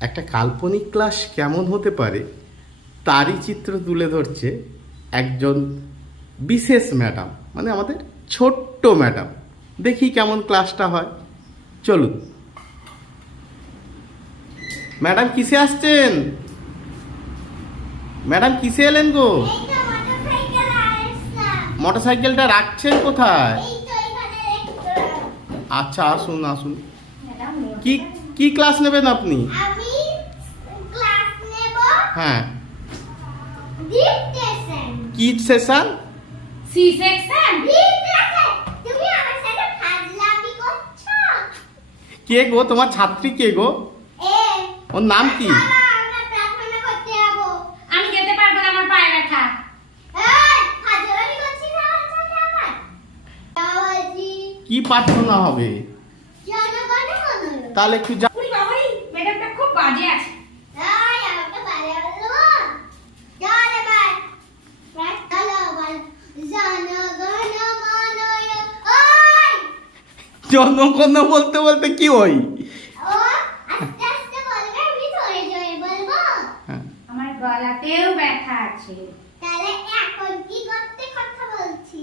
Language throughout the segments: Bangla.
একটা কাল্পনিক ক্লাস কেমন হতে পারে তারই চিত্র তুলে ধরছে একজন বিশেষ ম্যাডাম, মানে আমাদের ছোট্ট ম্যাডাম। দেখি কেমন ক্লাসটা হয়, চলুন। ম্যাডাম কিসে আসছেন? ম্যাডাম কিসে এলেন গো? মোটরসাইকেলটা রাখছেন কোথায়? আচ্ছা, আসুন আসুন। কি কি ক্লাস নেবেন আপনি? হ্যাঁ, কি সেশন? C section. কে গো তোমার ছাত্রী? কে গো? ওর নাম কি? আমি যেতে পারবো না, আমার পায়ে ব্যথা। কি প্রার্থনা হবে? তাহলে একটু উনি বাবাই, ম্যাডামটা খুব বাজে আছে। জনগণ বলতে বলতে কি হয়? আমার গলাতেও ব্যথা আছে। তাহলে এখন কি করতে কথা বলছি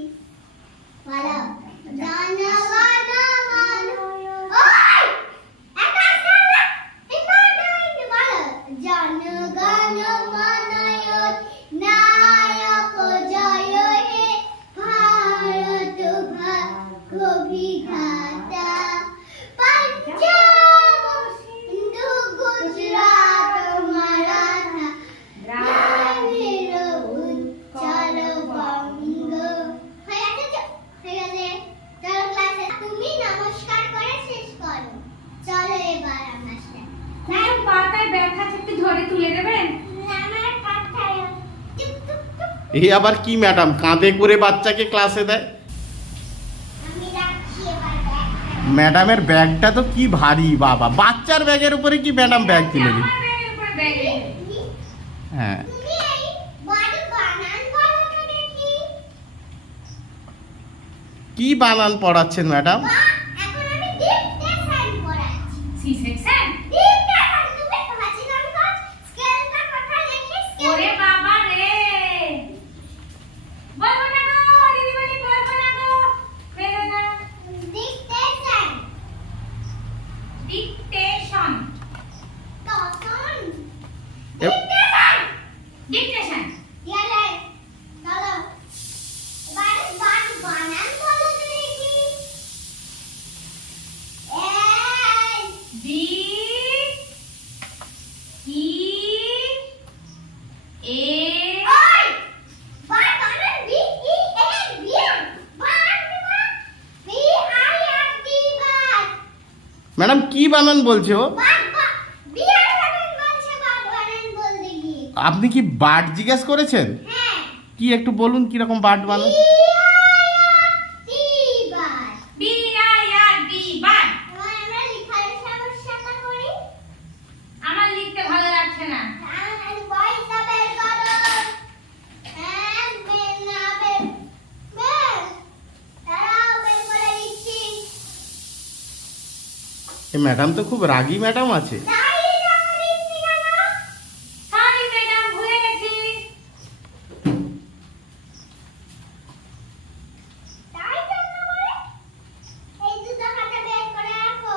বলো? জনগণ মন। ওই এটা সালা ইমানদারি বলো। জনগণ মন নায়ক জয় হে ভারত ভাগ্য বিধাতা পঞ্জাব হিন্দু গুজরাট মারাঠা দ্রাবিড় উচ্চার বঙ্গ। হয়ে গেছে? হয়ে গেছে। চলো ক্লাসে তুমি নমস্কার করে শেষ করো। চলো এবার আমার সাথে। ম্যাডাম পাটায় ব্যথা আছে, একটু ধরে তুলে দেবেন? আমার কথায় চুপ চুপ চুপ। এই আবার কি ম্যাডাম কাঁধে করে বাচ্চাকে ক্লাসে দেয়? আমি রাখছি এবার ব্যাগটা। ম্যাডামের ব্যাগটা তো কি ভারী বাবা! বাচ্চার ব্যাগের উপরে কি ম্যাডাম ব্যাগ তুলে দিই? আমার ব্যাগের উপরে ব্যাগ রেখে। হ্যাঁ, তুমি এই বড় বানান বলো তো দেখি। কি বানান পড়াচ্ছেন ম্যাডাম? এখন আমি ডিকটেশন পড়াচ্ছি। C section. ডিকটেশন তুমি ভাজি নাম কাজ স্কেলটা কোথায় লিখি? ওরে বাবা রে, বলবো না গো দিদিমণি, বলবো না গো, বেরো না। Dictation dictation. তখন এ- ডিকটেশন ডিকটেশন। ইয়ালে চলো এবার বানান বলো তো দেখি। এই ডি ই এ ওই বানান বি ই এ বি বানান B I R D but madam কি বানান বলছে ও? বাট বিয়ার বানান বলছে বাট বানান বলতে গিয়ে। আপনি কি বার্ড জিজ্ঞেস করেছেন? হ্যাঁ কি একটু বলুন কিরকম বার্ড বানান? B I R D but. B I R D but. এবার আমরা লেখার সমস্যাটা করি। আমার লিখতে ভালো লাগছে না। আর পয়সা বের করো। বের না বের তারাও বের করে দিচ্ছি। এই ম্যাডাম তো খুব রাগী ম্যাডাম আছে। তাই জমা দিচ্ছি কেন? সরি ম্যাডাম, ভুলে গেছি। তাই জন্য বলে এই দুটো খাতা বের করে রাখো।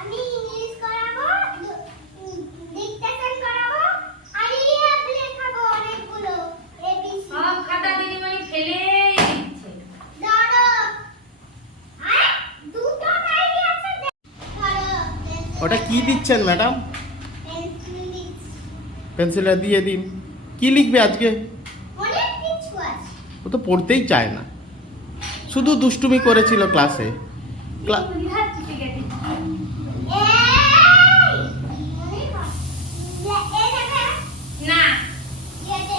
আমি ইংলিশ করাবো, ডিকটেশন করাবো, আর ইংরেজি লেখাবো অনেকগুলো এবিসি। সব খাতা দিদিমণি ফেলেই দিচ্ছে। ধরো আর দুটো ডায়েরি আছে ধরো। ওটা কি দিচ্ছেন ম্যাডাম? পেন্সিল দিচ্ছি। পেন্সিলটা দিয়ে দিন। কি লিখবে আজকে? অনেক কিছু আছে। ও তো পড়তেই চায় না, শুধু দুষ্টুমি করেছিল ক্লাসে। দিদিমণি হাত চিপে গেছে। এই মনে কর এই দেখা না, ইয়েতে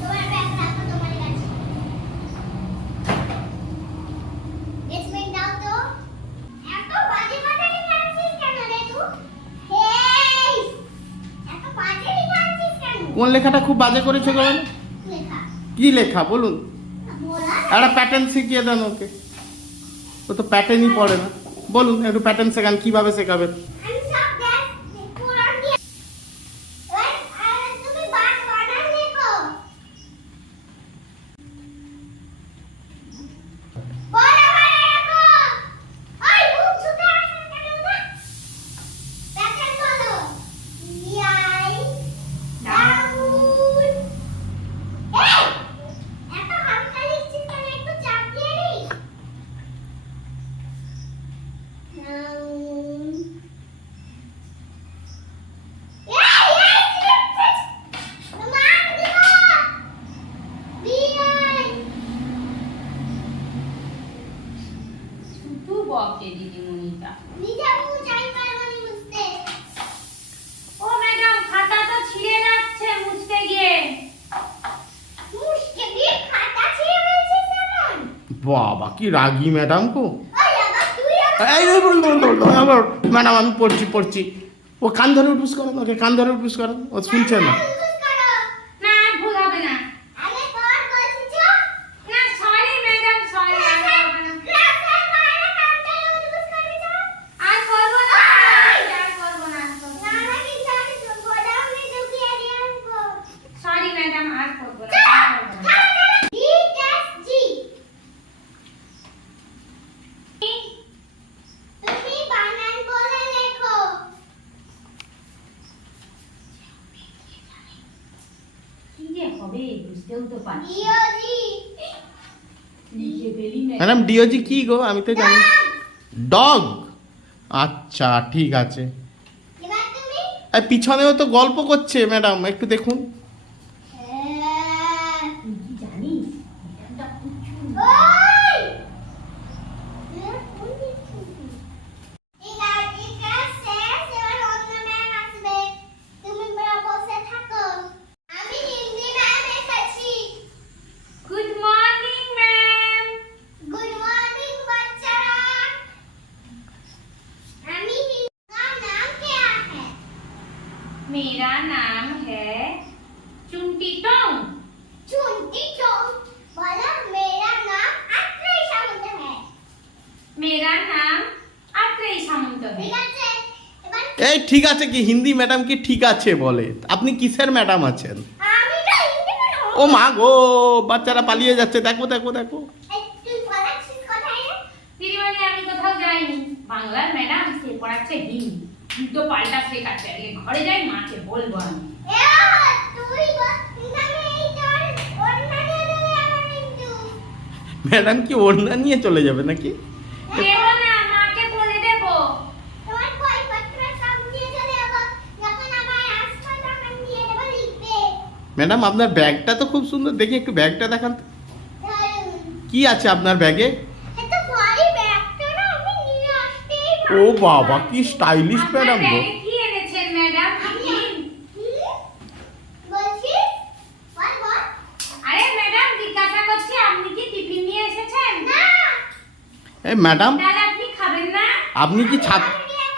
তোমার ব্যাগ রাখো তোমার কাছে। ডেসমেন্ট দাও তো। এত বাজে বাজে লিখে আনছিস কেন রে তুই? হেই এত বাজে লিখে আনছিস কেন? কোন লেখাটা খুব বাজে করেছে গো? লেখা কি লেখা বলুন? বলা একটা প্যাটার্ন শিখিয়ে দেন ওকে, ও তো প্যাটার্নই পড়ে না। বলুন একটু প্যাটার্ন শেখান, কিভাবে শেখাবেন? আমি সব দেখ পুরান দিয়ে আর তুমি বানান লেখো বড় বড় লেখো ওই বুক ছুটে আসে কেন না প্যাটার্ন বলো ইয়াই ডাউন এই এত হালকা লিখছিস কেন একটু চাপ দিয়ে নি ডাউন শুধু বকে দিদিমণিটা। ও ম্যাডাম, খাতা তো ছিঁড়ে যাচ্ছে মুছতে গিয়ে। বাবা কি রাগী ম্যাডাম গো। ম্যাডাম আমি পড়ছি। ও কান ধরে উঠবুস করেন, ওকে কান ধরে উঠবুস করেন, ও শুনছে না। না, আর ভুল হবে না। না, সরি ম্যাডাম, সরি, আর করবো না। আর করবো না, আর করবো না, সরি ম্যাডাম, আর করবো না, আর করবো না। তুমি বানান বলে লেখো কি যে হবে বুঝতেও তো পারছি। ডিওজি লিখে ফেলি ম্যাডাম ডিওজি কি গো, আমি তো জানি। ডগ, আচ্ছা ঠিক আছে। এবার তুমি আর পিছনেও তো গল্প করছে ম্যাডাম, একটু দেখুন। তুই কি জানিস ম্যাডামটা খুব চুল। ওই তুমি বসে থাকো আমি হিন্দি ম্যাম এসেছি good morning ma'am. Good morning बच्चा अमी का नाम क्या है मेरा नाम है चुंटी टोंग। चुंटी चोंग बोला मेरा नाम अत्रे सामंत है मेरा नाम अत्रेय सामंत है। ठीक আছে এবার এই ঠিক আছে কি, হিন্দি ম্যাডাম কি ঠিক আছে বলে? আপনি কিসের ম্যাডাম আছেন? আমি তো হিন্দি পড়ো ও মা গো, বাচ্চারা পালিয়ে যাচ্ছে, দেখো দেখো দেখো। তুই পড়াচ্ছিস কোথায় রে দিদিমণি, আমি কোথাও যাইনি। বাংলার ম্যাডাম সে পড়াচ্ছে হিন্দি, দুটো পাল্টা শেখাচ্ছে। আগে ঘরে যাই, মাকে বলবো আমি। এ তুই তুমি এই তোর ওড়না দিয়ে দেবে আমার কিন্তু ম্যাডাম কি ওড়না নিয়ে চলে যাবে নাকি? দেবো না, মাকে বলে দেবো। তোমার বইপত্র সব নিয়ে চলে যাবো যখন আবার আসবে তখন দিয়ে দেবো লিখবে ম্যাডাম আপনার ব্যাগটা তো খুব সুন্দর, দেখি একটু ব্যাগটা দেখান তো। কি আছে আপনার ব্যাগে? এত ভারী ব্যাগটা না আমি নিয়ে আসতেই ও বাবা কি স্টাইলিশ আপনার ম্যাডাম গো। ব্যাগে কি এনেছেন ম্যাডাম? বলছি বল আরে ম্যাডাম, জিজ্ঞাসা করছি আপনি কি টিফিন নিয়ে এসেছেন? না এই ম্যাডাম তাহলে আপনি খাবেন না?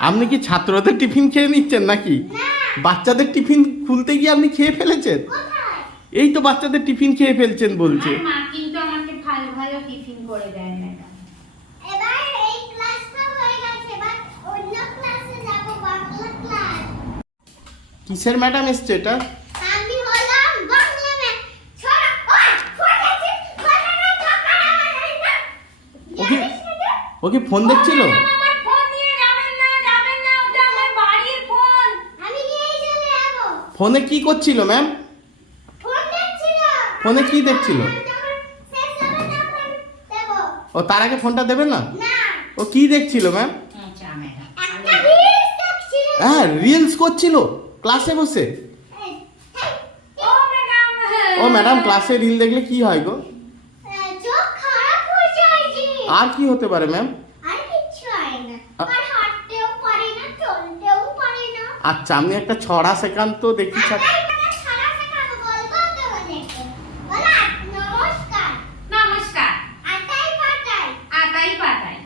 আপনি কি ছাত্রদের টিফিন খেয়ে নিচ্ছেন নাকি? না বাচ্চাদের টিফিন খুলতে গিয়ে আপনি খেয়ে ফেলেছেন? কোথায় এই তো বাচ্চাদের টিফিন খেয়ে ফেলছেন বলছে। আর মা কিন্তু আমাকে ভালো ভালো টিফিন করে দেয় ম্যাডাম। এবার এই ক্লাসটা হয়ে গেছে এবার অন্য ক্লাসে যাব বাংলা ক্লাস কিসের ম্যাডাম এসছে এটা? আমি হলাম বাংলা ম্যাম ছড়া ওই ফোটাচ্ছি ফোটাটা ঢাকা না ওকে ওকে ফোন দেখছিল? আমার ফোন নিয়ে যাবেন না, যাবেন না, ওটা আমার বাড়ির ফোন। আমি নিয়ে চলে যাব ফোনে কি করছিল ম্যাম? ফোন দেখছিল ফোনে কি দেখছিল? শেষ হবে তখন দেব ও তার আগে ফোনটা দেবেন না? না ও কি দেখছিল ম্যাম? আচ্ছা ম্যাডাম। একটা রিলস দেখছিল হ্যাঁ রিলস করছিল ক্লাসে বসে। ও ম্যাডাম, ও ম্যাডাম ক্লাসে রিল দেখলে কি হয় গো? চোখ খারাপ হয়ে যায় যে আর কি হতে পারে ম্যাম? আর কিচ্ছু হয় না আর হাঁটতেও পারি না চলতেও পারি না আচ্ছা আপনি একটা ছড়া শেখান তো দেখি। নমস্কার। আটাই পাটাই।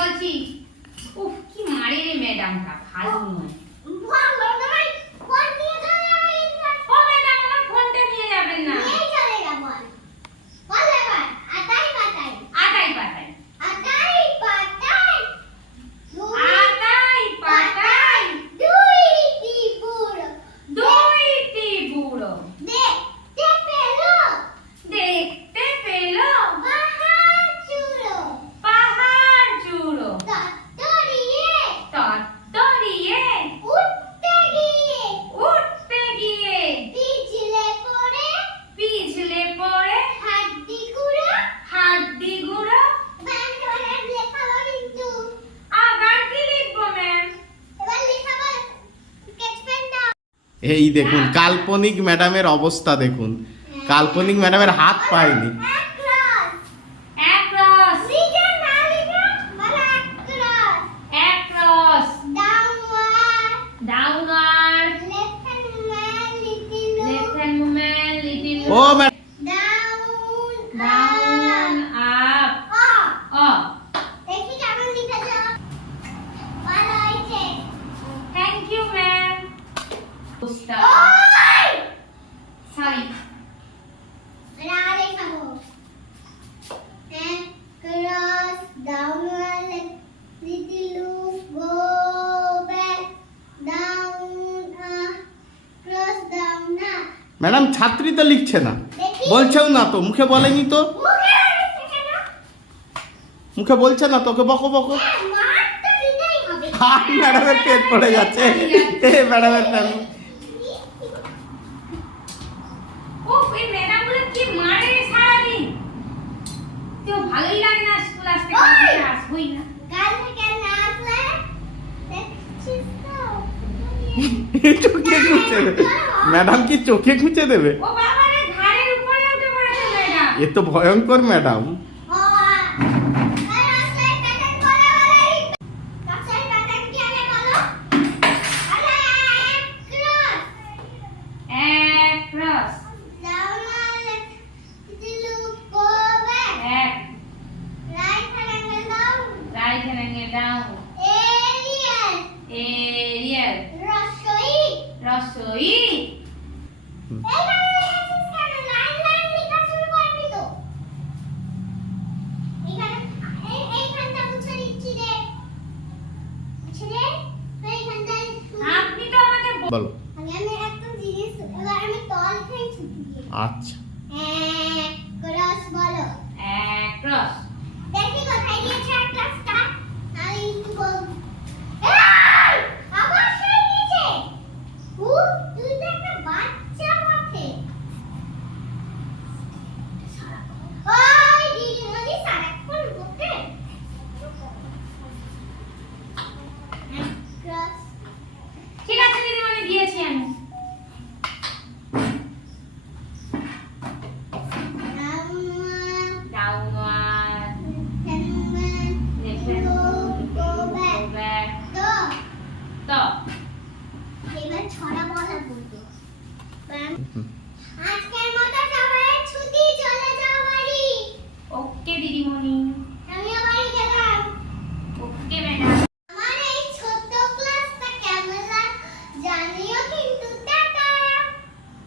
বলছি। উফ, কি মারে রে ম্যাডামটা, ভালো নয়। ও ম্যাডাম, আমার ফোনটা নিয়ে যাবেন এই দেখুন কাল্পনিক ম্যাডামের অবস্থা দেখুন, কাল্পনিক ম্যাডামের হাত পায়নি। across লিখে না লিখে বলো across across downward downward left hand movement little left hand movement little ও madam down down up up দেখি কেমন লিখেছ ভালো হয়েছে thank you ma'am Stop. ওই sorry না লেখাবো cross downward little loop go back down cross down না ম্যাডাম ছাত্রী তো লিখছে না, দেখি বলছেও না তো, মুখে বলেনি তো, মুখে আসছে কেন মুখে বলছে না তোকে বকো বকো। মার তো দিতেই হবে হাত ম্যাডামের পেট পড়ে যাচ্ছে, এ ম্যাডামের পেট। ও এই ম্যাডাম গুলো কি মারে সারাদিন, তো ভালোই লাগে না স্কুল আসতে, ওই! কালকে আসবই না। কাল থেকে না আসলে দেখছিস তো চোখে খুঁজে দেবে ম্যাডাম, কি চোখে খুঁজে দেবে? ও বাবা রে, ঘাড়ের উপরে উঠে পড়েছে ম্যাডাম। এ তো ভয়ঙ্কর ম্যাডাম। across এক right hand angle down Arial রসই আপনি তো আমাকে বলো। আমি একটা জিনিস এবার আমি তল থেকে ছুটি দিই আচ্ছা ক্রস বলো across দেখি কোথায় দিয়েছে ক্লাসটা আমি একটু বল আবার সেই নিচে তুই তো একটা বাচ্চা বটে ওই দিদিমণি সারাক্ষণ বকে ক্রস ঠিক আছে দিদিমণি, দিয়েছি আমি।